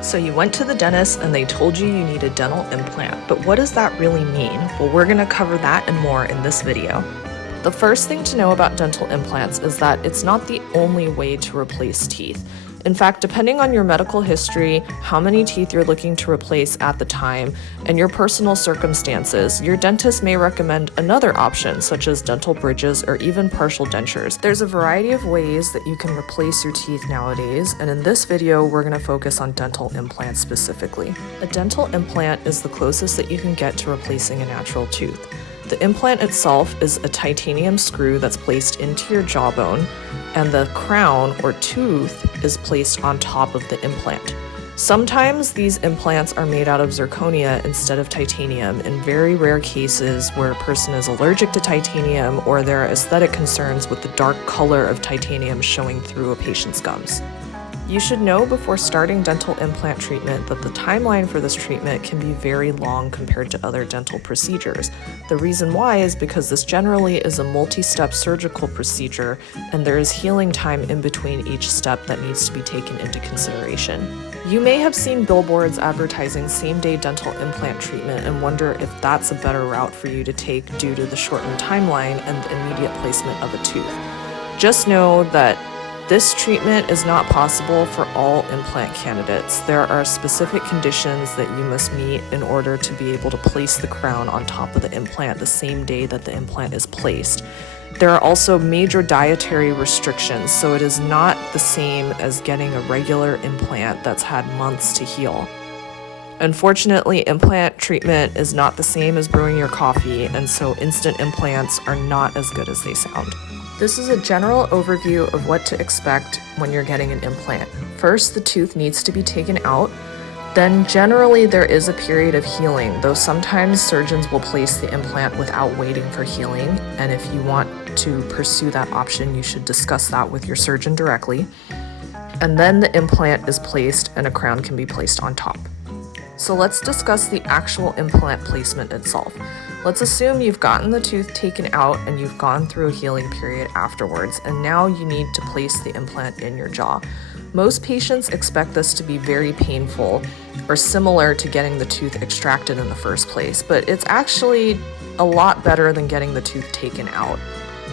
So you went to the dentist and they told you you need a dental implant, but what does that really mean? Well, we're going to cover that and more in this video. The first thing to know about dental implants is that it's not the only way to replace teeth. In fact, depending on your medical history, how many teeth you're looking to replace at the time, and your personal circumstances, your dentist may recommend another option, such as dental bridges or even partial dentures. There's a variety of ways that you can replace your teeth nowadays, and in this video, we're going to focus on dental implants specifically. A dental implant is the closest that you can get to replacing a natural tooth. The implant itself is a titanium screw that's placed into your jawbone, and the crown or tooth is placed on top of the implant. Sometimes these implants are made out of zirconia instead of titanium in very rare cases where a person is allergic to titanium or there are aesthetic concerns with the dark color of titanium showing through a patient's gums. You should know before starting dental implant treatment that the timeline for this treatment can be very long compared to other dental procedures. The reason why is because this generally is a multi-step surgical procedure and there is healing time in between each step that needs to be taken into consideration. You may have seen billboards advertising same-day dental implant treatment and wonder if that's a better route for you to take due to the shortened timeline and the immediate placement of a tooth. Just know that this treatment is not possible for all implant candidates. There are specific conditions that you must meet in order to be able to place the crown on top of the implant the same day that the implant is placed. There are also major dietary restrictions, so it is not the same as getting a regular implant that's had months to heal. Unfortunately, implant treatment is not the same as brewing your coffee, and so instant implants are not as good as they sound. This is a general overview of what to expect when you're getting an implant. First, the tooth needs to be taken out. Then generally there is a period of healing, though sometimes surgeons will place the implant without waiting for healing. And if you want to pursue that option, you should discuss that with your surgeon directly. And then the implant is placed and a crown can be placed on top. So let's discuss the actual implant placement itself. Let's assume you've gotten the tooth taken out and you've gone through a healing period afterwards, and now you need to place the implant in your jaw. Most patients expect this to be very painful or similar to getting the tooth extracted in the first place, but it's actually a lot better than getting the tooth taken out.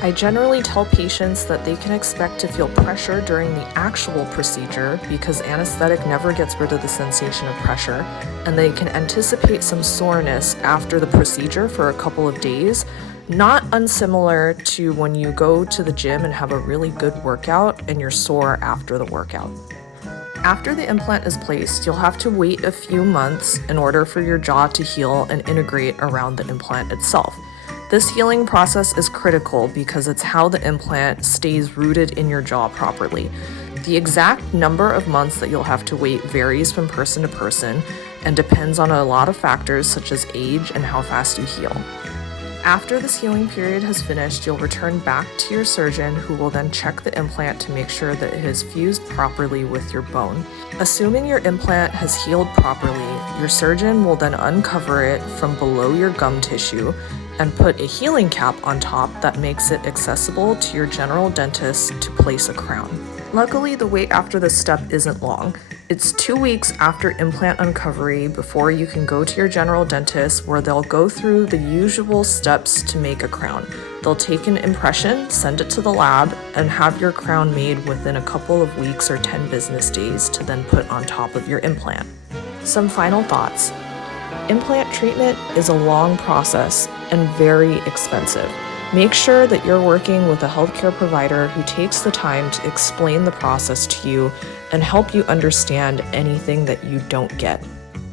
I generally tell patients that they can expect to feel pressure during the actual procedure because anesthetic never gets rid of the sensation of pressure, and they can anticipate some soreness after the procedure for a couple of days, not unsimilar to when you go to the gym and have a really good workout and you're sore after the workout. After the implant is placed, you'll have to wait a few months in order for your jaw to heal and integrate around the implant itself. This healing process is critical because it's how the implant stays rooted in your jaw properly. The exact number of months that you'll have to wait varies from person to person and depends on a lot of factors such as age and how fast you heal. After this healing period has finished, you'll return back to your surgeon who will then check the implant to make sure that it is fused properly with your bone. Assuming your implant has healed properly, your surgeon will then uncover it from below your gum tissue and put a healing cap on top that makes it accessible to your general dentist to place a crown. Luckily, the wait after this step isn't long. It's 2 weeks after implant uncovery before you can go to your general dentist where they'll go through the usual steps to make a crown. They'll take an impression, send it to the lab, and have your crown made within a couple of weeks or 10 business days to then put on top of your implant. Some final thoughts. Implant treatment is a long process and very expensive. Make sure that you're working with a healthcare provider who takes the time to explain the process to you and help you understand anything that you don't get.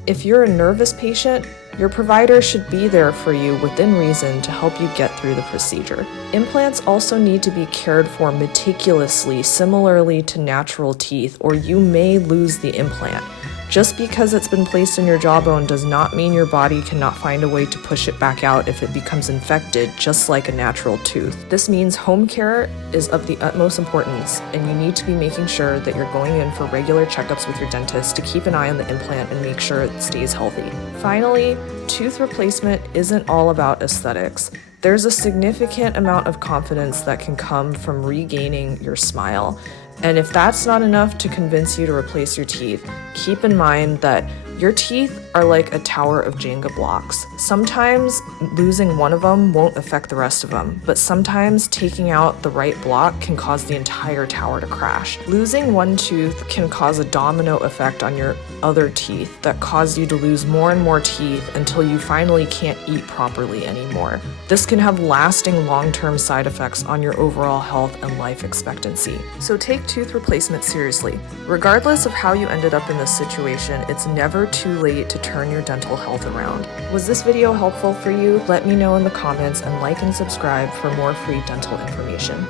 If you're a nervous patient, your provider should be there for you within reason to help you get through the procedure. Implants also need to be cared for meticulously, similarly to natural teeth, or you may lose the implant. Just because it's been placed in your jawbone does not mean your body cannot find a way to push it back out if it becomes infected, just like a natural tooth. This means home care is of the utmost importance, and you need to be making sure that you're going in for regular checkups with your dentist to keep an eye on the implant and make sure it stays healthy. Finally, tooth replacement isn't all about aesthetics. There's a significant amount of confidence that can come from regaining your smile. And if that's not enough to convince you to replace your teeth, keep in mind that your teeth are like a tower of Jenga blocks. Sometimes losing one of them won't affect the rest of them, but sometimes taking out the right block can cause the entire tower to crash. Losing one tooth can cause a domino effect on your other teeth that cause you to lose more and more teeth until you finally can't eat properly anymore. This can have lasting long-term side effects on your overall health and life expectancy. So take tooth replacement seriously. Regardless of how you ended up in this situation, it's never too late to turn your dental health around. Was this video helpful for you? Let me know in the comments and like and subscribe for more free dental information.